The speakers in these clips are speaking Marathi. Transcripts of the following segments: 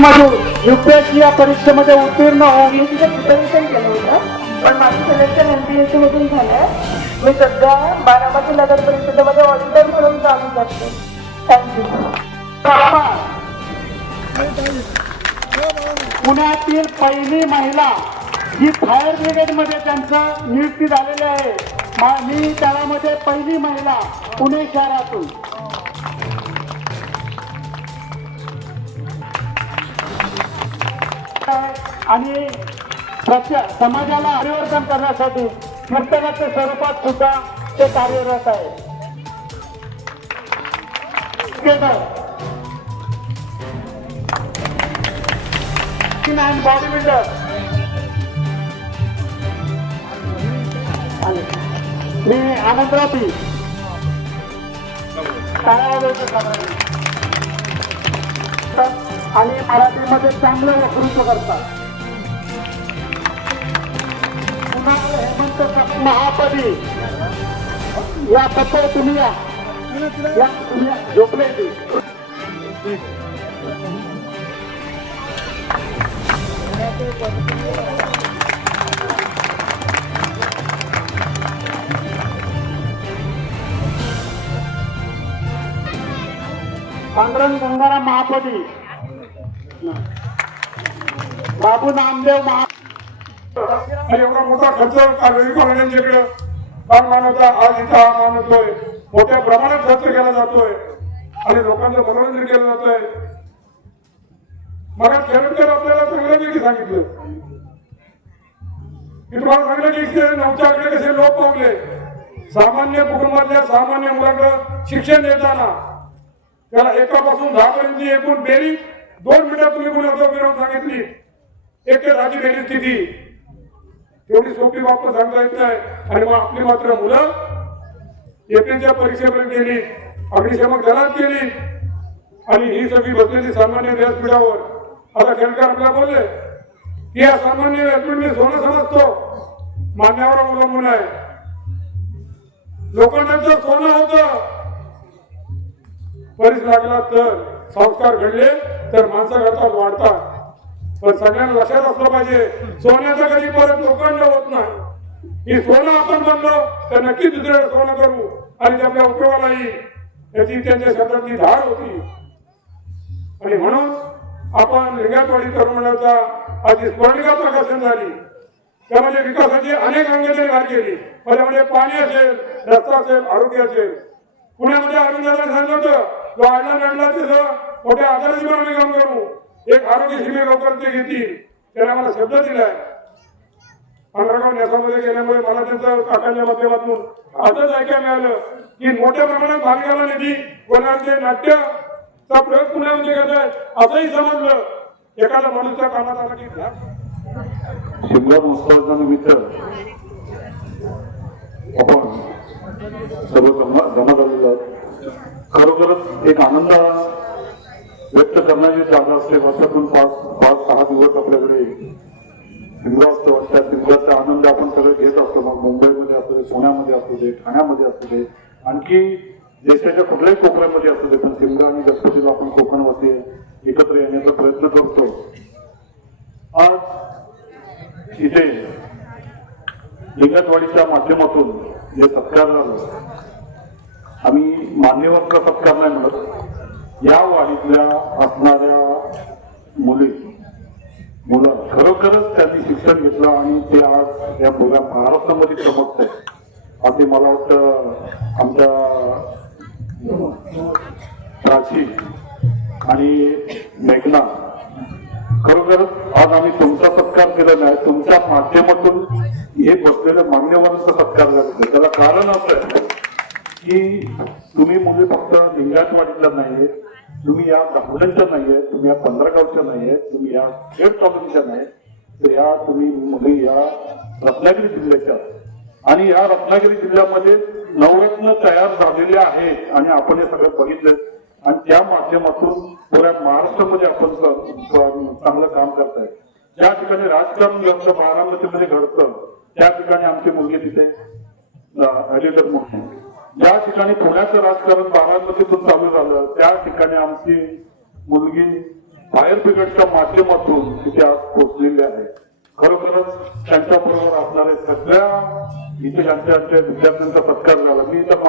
मधून युपीएससी या परीक्षेमध्ये उत्तीर्ण होऊन मी तिथे प्रिपरेशन केलं होतं. पण माझं selection M P S C मधून झालंय मी सध्या बारामती नगर परिषदेमध्ये ऑडिटर म्हणून काम करते. थँक्यू पुण्यातील पहिली महिला ही फायर ब्रिगेडमध्ये त्यांचं नियुक्ती झालेली आहे. मा- मी त्यामध्ये पहिली महिला पुणे शहरातून. आणि प्रत्येक समाजाला परिवर्तन करण्यासाठी पुस्तकाच्या स्वरूपात सुद्धा ते कार्यरत आहे. बॉडी बिल्डर मी आनंद रात्री आणि मराठीमध्ये चांगलं वक्तृत्व करतात. महापदी या पत्र तुम्ही या. तुम्ही झोपले पांडुरंग गंगाराम महापदी बाबू नामदेव महा एवढा मोठा खर्च कागदी कॉलन्यांच्याकडे काम मानवता आज इथं हा मानवतोय मोठ्या प्रमाणात खर्च केला जातोय. आणि लोकांचं मनोरंजन केलं जातोय. मला खेळकर आपल्याला चांगल्यापैकी सांगितलं. मी तुम्हाला सांगितलं की इथे नवच्याकडे कसे लोक पावले. सामान्य कुटुंबातल्या सामान्य मुलांना शिक्षण देताना त्याला एकापासून दहा पर्यंत एकूण बेरीज दोन मिनिटात तुम्ही कुणाचं फिरवून सांगितली. एक ते दहाची बेरीज किती एवढी सोपी बाब सांगता येत नाही. आणि मग आपली मात्र मुलं एप्रिलच्या परीक्षेपर्यंत गेली अग्निशमक दलात गेली. आणि ही सगळी बसलेली सामान्य व्यासपीठावर. आता खेळकर आपल्याला बोलले की या सामान्य व्यासपीठ मी सोनं समजतो. मान्यावर अवलंबून आहे. लोखंडाचं सोनं होतं. परीस लागला तर संस्कार घडले तर माणसं घातात वाढतात. पण सगळ्यांना लक्षात असलं पाहिजे सोन्याचं कधी परत लोखंड होत नाही. ही सोनं आपण बनलो तर नक्कीच दुसऱ्याला सोनं करू आणि ते आपल्या उपयोगाला येईल. याची त्यांच्या शब्दाची धार होती. आणि म्हणून आपण लिंगायतवाडी तरुण आज आधी स्वर्णिका प्रकाशन झाली. त्यामध्ये विकासाची अनेक अंग त्यांनी केली. त्यामध्ये पाणी असेल रस्ता असेल आरोग्य असेल. पुण्यामध्ये अरुण सांगितलं होतं. जो आडला नडला तिथं मोठ्या आदर्श आम्ही काम करू. एक आरोग्य शिबिर लोकांचे घेतील त्याने आम्हाला शब्द दिलाय. पंधरागाव न्यासामध्ये गेल्यामुळे मला त्यांचं काकांच्या माध्यमातून असंच ऐकायला मिळालं की मोठ्या प्रमाणात भाविकाला निधी कोणाचे नाट्य चा प्रयोग पुण्यामध्ये करत आहेत असंही समजलं. एखादा माणूसच्या कामात आला की शिमला महोत्सवाच्या निमित्त आपण सर्व जमा जमा झालेलो आहोत. खरोखरच एक आनंद व्यक्त करण्याची जागा असते. वर्षातून पाच पाच सहा दिवस आपल्याकडे शिमगा असतो त्या शिमग्याचा आनंद आपण सगळे घेत असतो. मग मुंबईमध्ये असू दे पुण्यामध्ये असू दे ठाण्यामध्ये असू दे आणखी देशाच्या कुठल्याही कोकणामध्ये असू दे पण सिमगा आणि गणपतीला आपण कोकणवरती एकत्र येण्याचा प्रयत्न करतो. आज इथे लिंगतवाडीच्या माध्यमातून जे सत्कार झालं आम्ही मान्यवरचा सत्कार नाही म्हणत या वाडीतल्या असणाऱ्या मुली मुलं खरोखरच त्यांनी शिक्षण घेतलं आणि ते आज या मुला महाराष्ट्रामध्ये चमकत आहे असे मला वाटतं आमच्या प्राची आणि मेघना खरोखरच आज आम्ही तुमचा सत्कार केलेला आहे तुमच्या माध्यमातून हे बसलेल्या मान्यवरांचा सत्कार झालेला त्याला कारण असं आहे की तुम्ही मुली फक्त लिंगायतवाडीतल्या नाहीये तुम्ही या दाखवड्यांच्या नाहीये तुम्ही या पंधरागावच्या नाहीये तुम्ही या खेड तालुक्याच्या नाही तर या तुम्ही मुली या रत्नागिरी जिल्ह्याच्या. आणि या रत्नागिरी जिल्ह्यामध्ये नवरत्न तयार झालेले आहेत आणि आपण हे सगळं बघितलं आणि त्या माध्यमातून पुऱ्या महाराष्ट्रामध्ये आपण चांगलं काम करताय. ज्या ठिकाणी राजकारण घडतं बारामतीमध्ये घडतं त्या ठिकाणी आमची मुलगी तिथे अलिगढ म्हणून ज्या ठिकाणी पुण्याचं राजकारण बारामतीतून चालू झालं. त्या ठिकाणी आमची मुलगी फायर ब्रिगेडच्या माध्यमातून तिथे आज पोहोचलेली आहे. खरोखरच त्यांच्या बरोबर असणारे सगळ्या इथे त्यांच्या विद्यार्थ्यांचा सत्कार झाला. मी तर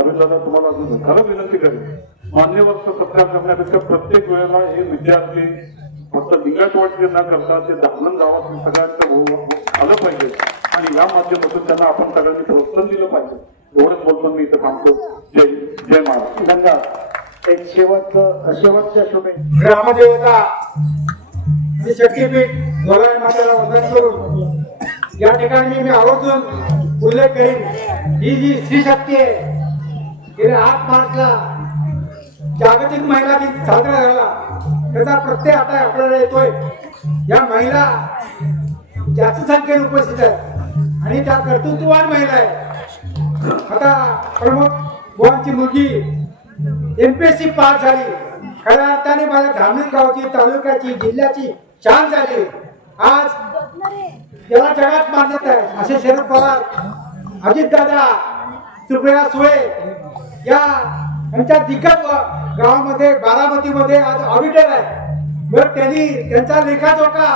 अभिदादा तुम्हाला अजून खरं विनंती करेन. मान्यवरचा सत्कार करण्यापेक्षा प्रत्येक वेळेला हे विद्यार्थी फक्त लिंगायतवाडी न करता ते दाखलन गावात सगळ्यांचं आलं पाहिजे. आणि या माध्यमातून त्यांना आपण सगळ्यांनी प्रोत्साहन दिलं पाहिजे. एवढंच बोलतो मी इथं थांबतो. जय जय महाराज गंगा एक शेवटचं शेवटच्या शुभे ग्रामदेवता शक्तीपीठ गोलाय मातेला वंदन करून या ठिकाणी मी आवर्जून उल्लेख करीन. ही जी स्त्री शक्ती आहे गेल्या आठ मार्चला जागतिक महिला दिन साजरा झाला. त्याचा प्रत्यय आता आपल्याला येतोय. या महिला जास्त संख्येने उपस्थित आहेत. आणि त्या कर्तृत्ववान महिला आहेत. आता प्रमुख गोवांची मुलगी एमपीएससी पास झाली. खऱ्या अर्थाने माझ्या धामणी गावची तालुक्याची जिल्ह्याची शान झाली. आज याला जगात मान्यता आहे. असे शरद पवार अजितदादा सुप्रिया सुळे या यांच्या दिग्गज गावामध्ये बारामतीमध्ये आज ऑडिटर आहे. बरं त्यांनी त्यांचा लेखाजोखा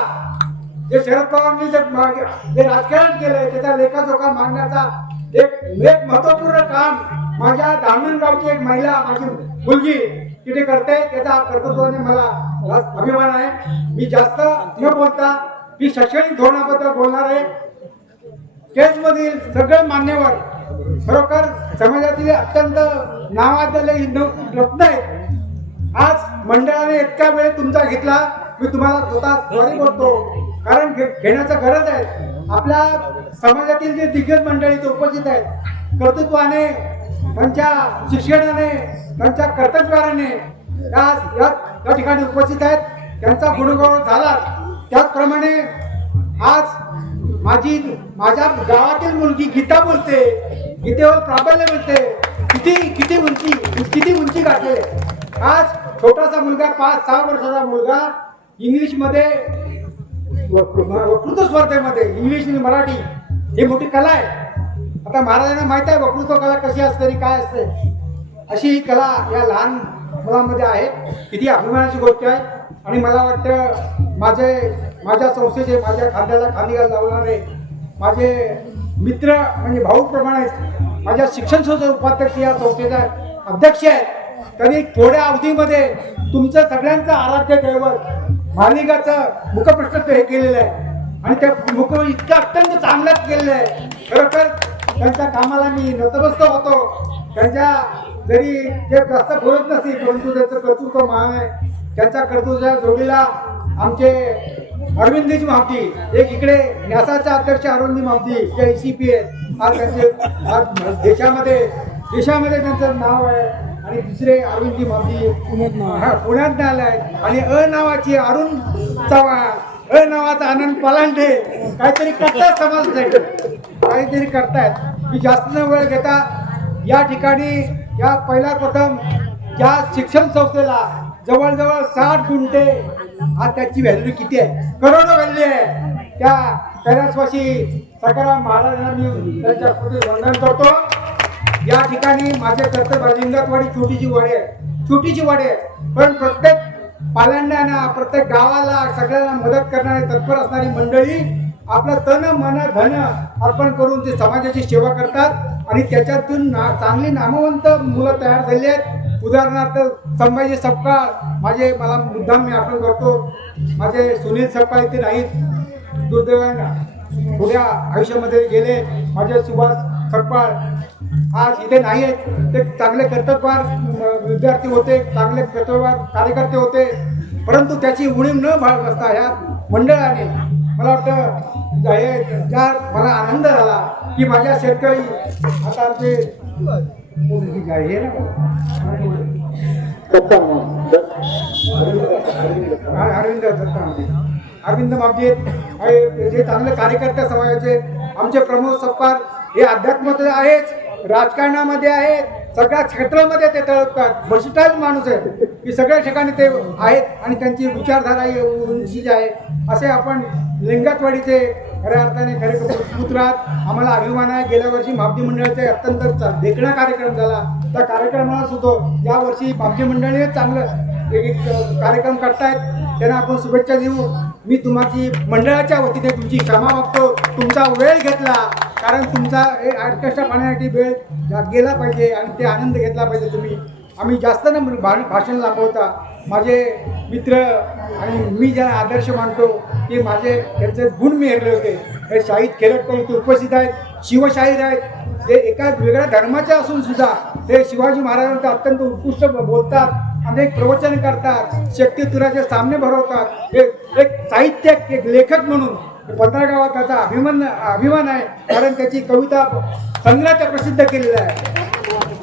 जे शरद पवारांनी जे मागे- जे राजकारण केलंय त्याचा लेखाजोखा मागण्याचा एक एक महत्त्वपूर्ण काम माझ्या धामण गावची एक महिला माझी मुलगी तिथे करते. त्याचा कर्तृत्वाने मला अभिमान आहे. मी जास्त न बोलता मी शैक्षणिक धोरणाबद्दल बोलणार आहे. केसमधील सगळे मान्यवर खरोखर समाजातील अत्यंत नावाजलेले हिंदू रत्न आहेत. आज मंडळाने इतका वेळ तुमचा घेतला मी तुम्हाला स्वतः सॉरी बोलतो. कारण घे- घेण्याचा गरज आहे. आपल्या समाजातील जे दिग्गज मंडळी ते उपस्थित आहेत कर्तृत्वाने त्यांच्या शिक्षणाने त्यांच्या कर्तव्याने या या ठिकाणी उपस्थित आहेत. त्यांचा गुणगौरव झाला. त्याचप्रमाणे आज माझी माझ्या गावातील मुलगी गीता बोलते. गीतेवर प्राबल्य मिळते. किती किती उंची किती उंची गाठले आज छोटासा मुलगा पाच सहा वर्षाचा मुलगा इंग्लिशमध्ये वक्- वक्तृत्व स्पर्धेमध्ये इंग्लिश आणि मराठी ही मोठी कला आहे. आता महाराजांना माहीत आहे वक्तृत्व कला कशी असते आणि काय असते. अशी ही कला या लहान मुलांमध्ये आहे. किती अभिमानाची गोष्ट आहे. आणि मला वाटतं माझे माझ्या संस्थेचे माझ्या खांद्याला खांदी लावणारे माझे मित्र म्हणजे भाऊप्रमाणे माझ्या शिक्षण संस्था उपाध्यक्ष या संस्थेचा अध्यक्ष आहेत तरी थोड्या अवधीमध्ये तुमचं सगळ्यांचं आराध्य दैवत मालिकाचं मुखपृष्ठ हे केलेलं आहे. आणि त्या मुख इतकं अत्यंत चांगलंच केलेलं आहे. खरोखर त्यांच्या कामाला मी नतमस्त होतो. त्यांच्या जरी ते प्रस्ताव बोलत नसतील परंतु त्यांचं कर्तृत्व महान आहे. त्यांच्या कर्तृत्वाच्या जोडीला आमचे अरविंदजी मावती एक इकडे न्यासाचे अध्यक्ष अरविंद मावती जे सी पी आहेत. आज त्यांचे आज देशामध्ये देशामध्ये त्यांचं नाव आहे. आणि दुसरे अरुणजी मावती हा पुण्यात आहेत आणि अ नावाची अरुण चव्हाण. अ नावाचा आनंद पलांडे. काहीतरी करतायत समाजासाठी. काहीतरी करतायत. मी जास्त न वेळ घेता या ठिकाणी या पहिला प्रथम ज्या शिक्षण संस्थेला जवळजवळ साठ गुंठे आज त्याची व्हॅल्यू किती आहे? करोडो व्हॅल्यू आहे. त्या कैलासवाशी सकाराम महाराजांना मी त्यांच्या स्मृती वंदन करतो. या ठिकाणी माझे कर्तव्य लिंगातवाडी छोटीची वाडी आहे. छोटीची वाडी आहे. पण प्रत्येक पाल्यांना प्रत्येक गावाला सगळ्यांना मदत करणारी तत्पर असणारी मंडळी आपलं तन मन धन अर्पण करून ते समाजाची सेवा करतात. आणि त्याच्यातून ना चांगली नामवंत मुलं तयार झाली आहेत. उदाहरणार्थ संभाजी सपकाळ माझे मला मुद्दाम मी आठवण करतो. माझे सुनील सपकाळ इथे नाहीत. दुर्दैवानं पुढ्या आयुष्यामध्ये गेले. माझे सुभाष सपकाळ आज इथे नाही आहेत ते चांगले कर्तव्यवार विद्यार्थी होते चांगले कर्तव्यवार कार्यकर्ते होते. परंतु त्याची उणीव न बाळगता ह्या मंडळाने मला वाटतं हे ज्या मला आनंद झाला की माझ्या शेतकरी आता ते हे अरविंद दत्ता अरविंद मागजे हे जे चांगले कार्यकर्ते समाजाचे आमचे प्रमोद सपकाळ हे अध्यात्मामध्ये आहेच राजकारणामध्ये आहेत सगळ्या क्षेत्रामध्ये ते तळपतात वर्षटाईल माणूस आहेत की सगळ्या ठिकाणी ते आहेत आणि त्यांची विचारधारा उंची जी आहे असे आपण लिंगातवाडीचे खऱ्या अर्थाने खरे पुत्रात आम्हाला अभिमान आहे. गेल्या वर्षी मापदी मंडळाचा अत्यंत देखणा कार्यक्रम झाला. त्या कार्यक्रमाला सुद्धा यावर्षी मापदी मंडळीने चांगलं एक एक कार्यक्रम करतायत. त्यांना आपण शुभेच्छा देऊ. मी तुम्हाची मंडळाच्या वतीने तुमची क्षमा मागतो. तुमचा वेळ घेतला. कारण तुमचा एक ऑर्केस्ट्रा पाहण्यासाठी वेळ गेला पाहिजे आणि ते आनंद घेतला पाहिजे तुम्ही. आम्ही जास्त ना भाषण दाखवता माझे मित्र आणि मी ज्याला आदर्श मानतो की माझे त्यांचे गुण मी हेरले होते. हे शाहीद खेरटकर उपस्थित आहेत. शिवशाहीर आहेत. ते एका वेगळ्या धर्माचे असून सुद्धा ते शिवाजी महाराजांचं अत्यंत उत्कृष्ट बोलतात अनेक प्रवचन करतात शक्तितुराचे सामने भरवतात. एक एक साहित्यक एक लेखक म्हणून पंधरा त्याचा अभिमान अभिमान आहे. कारण त्याची कविता संग्रहाच्या प्रसिद्ध केलेला आहे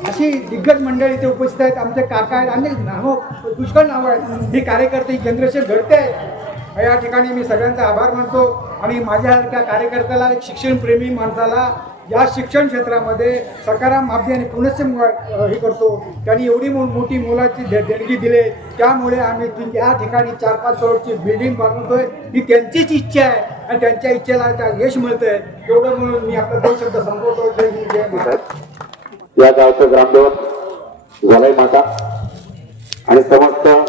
अशी दिग्गज मंडळी इथे उपस्थित आहेत. आमचे काका आहेत. अनेक नाव पुष्कळ नावं आहेत. ही कार्यकर्ते ही चंद्रशेखर घडते आहे या ठिकाणी मी सगळ्यांचा आभार मानतो आणि माझ्यासारख्या कार्यकर्त्याला एक शिक्षणप्रेमी माणसाला या शिक्षण क्षेत्रामध्ये सकाराम मागणी आणि पुनश्च हे करतो. त्यांनी एवढी मो- मोठी मोलाची दे- देणगी दिली. त्यामुळे आम्ही या ठिकाणी चार पाच करोडची बिल्डिंग बांधतोय ही त्यांचीच इच्छा आहे आणि त्यांच्या इच्छेला त्या यश मिळतंय. एवढं म्हणून मी आपला दोन शब्द संपवतो. जय हिंद जय महाराज या गावचं ग्रामदेवत झालंय माता आणि समस्त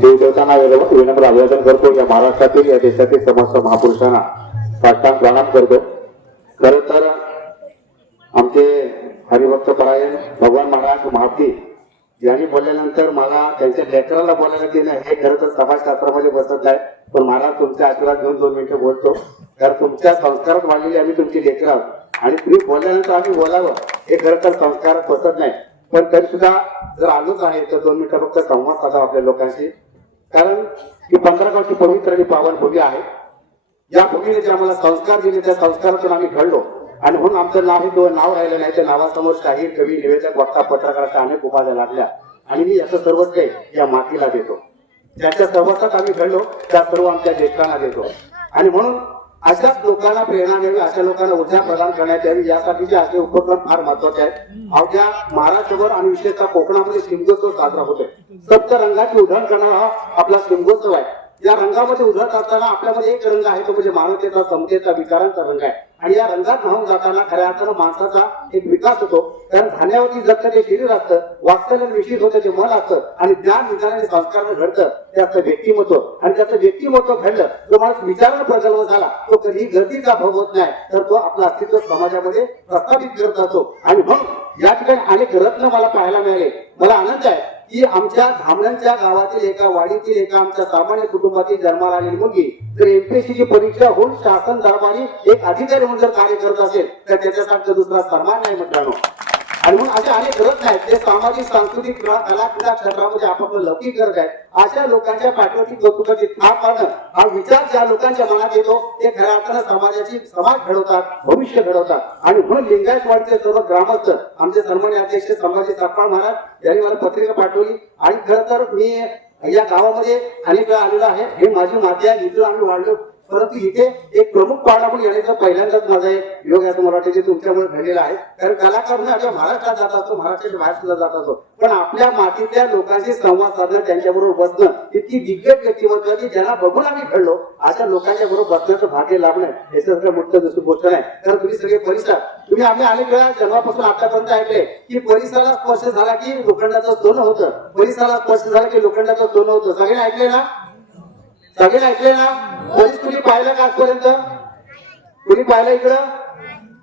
देवदेवतांना विनम्र विनम्र अभिवादन करतो. या महाराष्ट्रातील या देशातील समस्त महापुरुषांना साष्टांग प्रणाम करतो. खर तर आमचे हरिभक्त परायण भगवान महाराज महापती यांनी बोलल्यानंतर मला त्यांच्या लेकराला बोलायला केलं हे खरं तर समाजशास्त्रामध्ये बसत नाही पण महाराज तुमच्या आशीर्वाद घेऊन दोन मिनिटं बोलतो. तर तुमच्या संस्कारात वाढलेली आम्ही तुमची लेकरं आहोत. आणि तुम्ही बोलल्यानंतर आम्ही बोलावं. हे खरं तर संस्कारात बसत नाही. पण तरी सुद्धा जर आलोच आहे तर दोन मिनिटं फक्त संवाद साधा आपल्या लोकांशी. कारण ही पंधरा गावची पवित्र आणि पावन भूमी आहे. या भूमीने जे आम्हाला संस्कार दिले त्या संस्कारातून आम्ही घडलो. आणि म्हणून आमचं नाव हे किंवा नाव राहिलं नाही त्या नावासमोर शाहीर कवी निवेदक वक्ता पत्रकाराच्या अनेक उपाध्या लागल्या. आणि मी याचं सर्वच काही या मातीला देतो. ज्यांच्या सहवासात आम्ही घडलो त्या सर्व आमच्या ज्येष्ठांना देतो. आणि म्हणून अशाच लोकांना प्रेरणा मिळावी अशा लोकांना ऊर्जा प्रदान करण्यात यावी. यासाठीचे असे उपक्रम फार महत्त्वाचे आहेत. अवघ्या महाराष्ट्रभर आणि विशेषतः कोकणामध्ये शिमगोत्सव साजरा होतोय. सप्त रंगाची उधळण करणारा हा आपला शिमगोत्सव आहे. या रंगामध्ये उधळत असताना आपल्यामध्ये एक रंग आहे तो म्हणजे मानवतेचा समतेचा विकारांचा रंग आहे. आणि या रंगात न्हावून जाताना खऱ्या अर्थानं माणसाचा एक विकास होतो. कारण खाण्यावरती जगतं ते शरीर असतं वास्तव्य विषयित होतं ते मन असतं आणि ज्ञान विचाराने संस्कार घडतं त्याचं व्यक्तिमत्व. आणि त्याचं व्यक्तिमत्व घडलं जो माणूस विचारानं प्रगल्भ झाला तो कधीही गर्दीचा भाव होत नाही तर तो आपलं अस्तित्व समाजामध्ये प्रस्थापित करत असतो. आणि म्हणून या ठिकाणी अनेक रत्न मला पाहायला मिळाले. मला आनंद आहे की आमच्या धामण्यांच्या गावातील एका वाडीतील एका आमच्या सामान्य कुटुंबातील जन्माला आलेली मुलगी जर एमपीएससी ची परीक्षा होऊन शासन दरबारी एक अधिकारी म्हणून जर कार्य करत असेल तर त्याच्यासारखं दुसरा सन्मान नाही मित्रांनो. आणि मग असे अनेक रत्न आहेत जे सामाजिक सांस्कृतिक किंवा कला क्रीडा क्षेत्रामध्ये आपापलं लौकिक करत आहेत अशा लोकांच्या पाठवटी कौतुकाची थाप पाडणं हा विचार ज्या लोकांच्या मनात येतो ते खऱ्या अर्थानं समाजाची समाज घडवतात भविष्य घडवतात. आणि म्हणून लिंगायतवाडचे सर्व ग्रामस्थ आमचे सन्मान्य अध्यक्ष संभाजी सपकाळ महाराज यांनी मला पत्रिका पाठवली. आणि खरं तर मी या गावामध्ये अनेक वेळा आलेलो आहे. हे माझी माती आहे इथून आम्ही वाढलो. परंतु इथे एक प्रमुख पाहणा म्हणून येण्याचा पहिल्यांदाच माझा एक योग आहे असं मला वाटतं तुमच्यामुळे घडलेला आहे. कारण कलाकार म्हणून आपण महाराष्ट्रात जात असतो महाराष्ट्राच्या बाहेर सुद्धा जात असतो. पण आपल्या मातीतल्या लोकांशी संवाद साधणं त्यांच्याबरोबर बसणं इतकी दिग्गज व्यक्तिमत्व की ज्यांना बघून आम्ही घडलो अशा लोकांच्या बरोबर बसण्याचं भाग्य लाभणं हे सगळं मोठं दुसरी गोष्ट नाही. कारण तुम्ही सगळे परिसर तुम्ही आम्ही अनेक वेळा जन्मापासून आतापर्यंत ऐकले की परिसराला स्पर्श झाला की लोखंडाचं सोनं होतं. परिसराला स्पर्श झाला की लोखंडाचं सोनं होतं. सगळे ऐकले ना? सगळे ऐकले ना? पोलीस कुणी पाहिलं का आजपर्यंत? कुणी पाहिलं इकडं?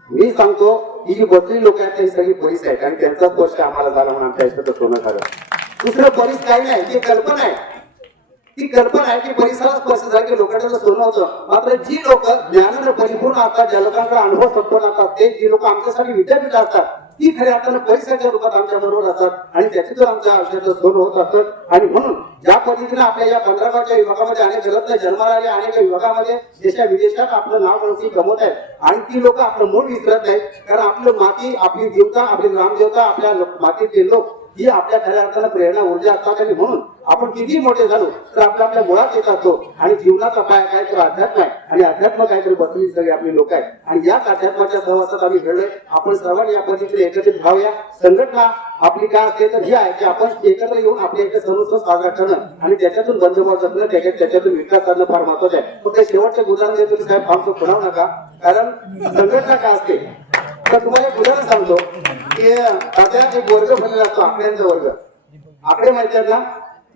मी सांगतो ही जी बदली लोक आहेत ही सगळी पोलीस आहेत. आणि त्यांचा स्पर्श आम्हाला झाला म्हणून आमच्या सोनं झालं. दुसरं पोलीस काही नाही ती कल्पना आहे. ती कल्पना आहे की परिसरात स्पष्ट झाला की लोकांचं सोनं होतं. मात्र जी लोक ज्ञानानं परिपूर्ण असतात ज्या लोकांकडे अनुभव संपन्न असतात ते जी लोक आमच्यासाठी विद्यापीठ असतात ती खऱ्या अर्थानं पैशाच्या रूपात आमच्या बरोबर असतात आणि त्याच्यातून आमच्या आयुष्याचं सोनं होत असतं. आणि म्हणून ज्या पद्धतीने आपल्या या पंधरा विभागामध्ये अनेक रत्न जन्माला आले अनेक विभागामध्ये देशा विदेशात आपलं नाव प्रसिद्ध कमवत आहेत. आणि ती लोक आपलं मूळ विसरत नाहीत. कारण आपलं माती आपली देवता आपली ग्रामदेवता आपल्या मातीतील लोक ही आपल्या खऱ्या अर्थानं प्रेरणा ऊर्जा असतात आणि म्हणून आपण किती मोठे झालो तर आपल्या आपल्या मुळात येत असतो आणि जीवनाचा पाया काय तर अध्यात्म आहे आणि अध्यात्म काहीतरी बसलेली सगळे आपली लोक आहेत. आणि याच अध्यात्माच्या सहवासात आम्ही घडलोय. आपण सर्वांनी या पद्धतीने एकत्रित व्हाव्या. संघटना आपली काय असते तर ही आहे की आपण एकत्र येऊन आपल्या इथे सण साजरा करणं आणि त्याच्यातून बंदोबस्त जपणं त्याच्यात त्याच्यातून विकास करणं फार महत्वाचं आहे. ते शेवटच्या उदाहरण देतो साहेब फार्म खुणावू नका. कारण संघटना काय असते? तर तुम्हाला एक उदाहरण सांगतो. की आता वर्ग भरलेला असतो आकड्यांचा वर्ग. आकडे माहिती आहेत ना?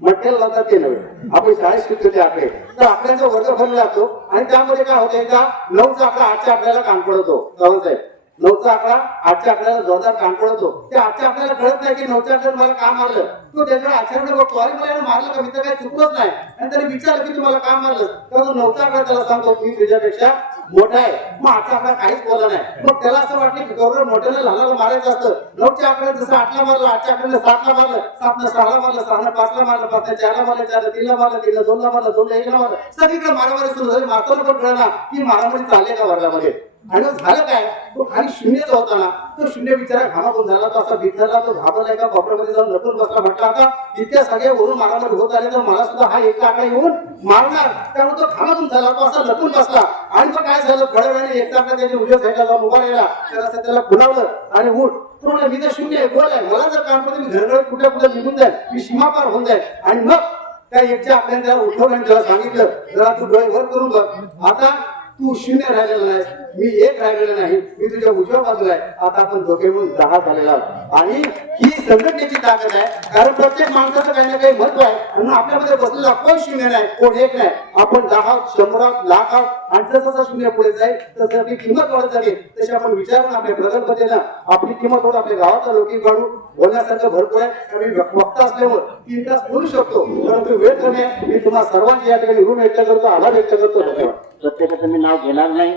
मटेरियल लावतात ते नव्हे आपण शाळेत शिकतो ते आकडे. तर आकड्यांचा वर्ग भरलेला असतो आणि त्यामध्ये काय होते का? नऊचा आकडा आठच्या आकड्याला कान पडतो. सावंत साहेब. नऊचा आकडा आठच्या आकड्याला जोरदार कान पडतो. त्या आठच्या आकड्याला कळत नाही की नऊच्या आकड्यात मला का मारलं. तो त्याच्या आचार्याकडे बघतो. अरे मला मारलं का? मी तर काही चुकलंच नाही. आणि त्याने विचारलं की तुम्हाला का मारलं? तर नऊचा आकडा त्याला सांगतो मी तुझ्यापेक्षा मोठा आहे. मग आठचा आकडा काहीच बोलला नाही. मग त्याला असं वाटलं की बरोबर मोठ्याला लहानाला मारायचं असतं. नऊच्या आकड्यात जसं आठला मारलं आठच्या आकड्याला सातला मारलं सातनं सहाला मारलं सहाला पाचला मारलं पाचला चारला मारलं चारला तीनला मारलं तीनला दोनला मारलं दोनला एकला मारलं. सगळीकडे मारामारी सुरू झाली. मारताना पण कळला की मारामारी चालले का वर्गामध्ये? आणि झालं काय? तो खाली शून्यच होता ना. तो शून्य बिचारा घामाकून झाला. तो असा बिथरला तो घाबरला एका कोपऱ्यामध्ये जाऊन लपून बसला. म्हटला आता इतक्या सगळ्या वरून मारामारी होत आले तर मला सुद्धा हा एका आकडा येऊन मारणार. त्यामुळे तो घामाकून झाला. तो असा लपून बसला. आणि तो काय झालं? थोड्या वेळाने एकटा उद्या त्याच्या उजव्या साईडला जाऊन उभा राहिला. त्याला त्याला खुलावलं आणि उठ. तो म्हणला मी तर शून्य आहे. गोल आहे. मला जर काम करते मी घरगड कुठे कुठे निघून जाईल. मी सीमापार होऊन जाईल. आणि मग त्या एकच्या आपल्याला त्याला उठवलं आणि त्याला सांगितलं जरा तू डोळे वर करून बघ. आता तू शून्य राहिलेला नाही मी एक राहिलेला नाही मी तुझ्या उजव्या बाजूला आहे. आता आपण दोघे म्हणून दहा झालेला आणि ही संघटनेची ताकद आहे कारण प्रत्येक माणसाचं काही ना काही महत्त्व आहे. म्हणून आपल्यामध्ये बसलेला कोण शून्य नाही कोण एक नाही. आपण दहा शंभरात लाखात आणि जसं जसं शून्य पुढे जाईल तसं आपली किंमत वाढत जाते. तशी आपण विचारून आपल्या प्रगल्भतेनं आपली किंमत वाढ आपल्या गावाचा लोकी काढू बोलण्यासारखं भरपूर आहे. मी वक्ता असल्यामुळे तीन तास बोलू शकतो परंतु वेळ कमी आहे. मी तुम्हाला सर्वांची या ठिकाणी ऋण व्यक्त करतो आभार व्यक्त करतो. धन्यवाद. प्रत्येकाचं मी नाव घेणार नाही.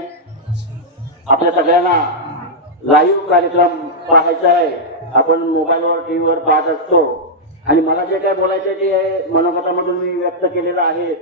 आपल्या सगळ्यांना लाईव्ह कार्यक्रम पाहायचा आहे. आपण मोबाईलवर टीव्हीवर पाहत असतो. आणि मला जे काय बोलायचं आहे ते मनोगतामधून मी व्यक्त केलेलं आहे.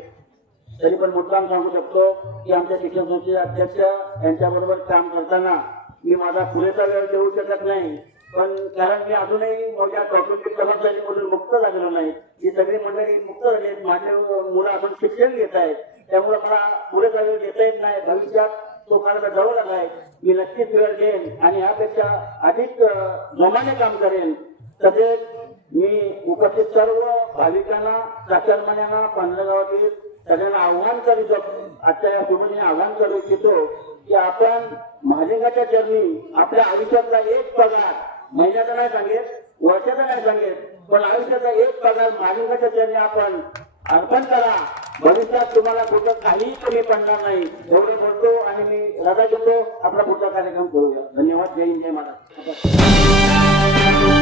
तरी पण मुद्दाम सांगू शकतो की आमच्या शिक्षण संस्थेचे अध्यक्ष यांच्याबरोबर काम करताना मी माझा पुरेसा वेळ देऊ शकत नाही. पण कारण मी अजूनही माझ्या कौटुंबिक जबाबदारीमधून मुक्त झालेलो नाही. ही सगळी मंडळी मुक्त झाली माझे मुलं आपण शिक्षण घेत आहेत. त्यामुळे मला पुरेसा वेळ देता येत नाही. भविष्यात तो काळ जवळ आला आहे मी नक्कीच वेळ घेईन आणि यापेक्षा अधिक जोमाने काम करेन. तसेच मी उपस्थित सर्व भाविकांना चाकरमान्यांना पांढरगावातील सगळ्यांना आव्हान करीत आजच्या या सोबतीने आव्हान करू इच्छितो की आपण महालिंगाच्या चरणी आपल्या आयुष्यातला एक पगार महिन्याचा नाही सांगेल वर्षाचा नाही सांगेल पण आयुष्याचा एक पगार महालिंगाच्या चरणी आपण अर्पण करा. भविष्यात तुम्हाला कुठं काहीही कमी पडणार नाही. एवढे बोलतो आणि मी रजा घेतो आपला पुढचा कार्यक्रम करूया. धन्यवाद. जय हिंद जय महाराज.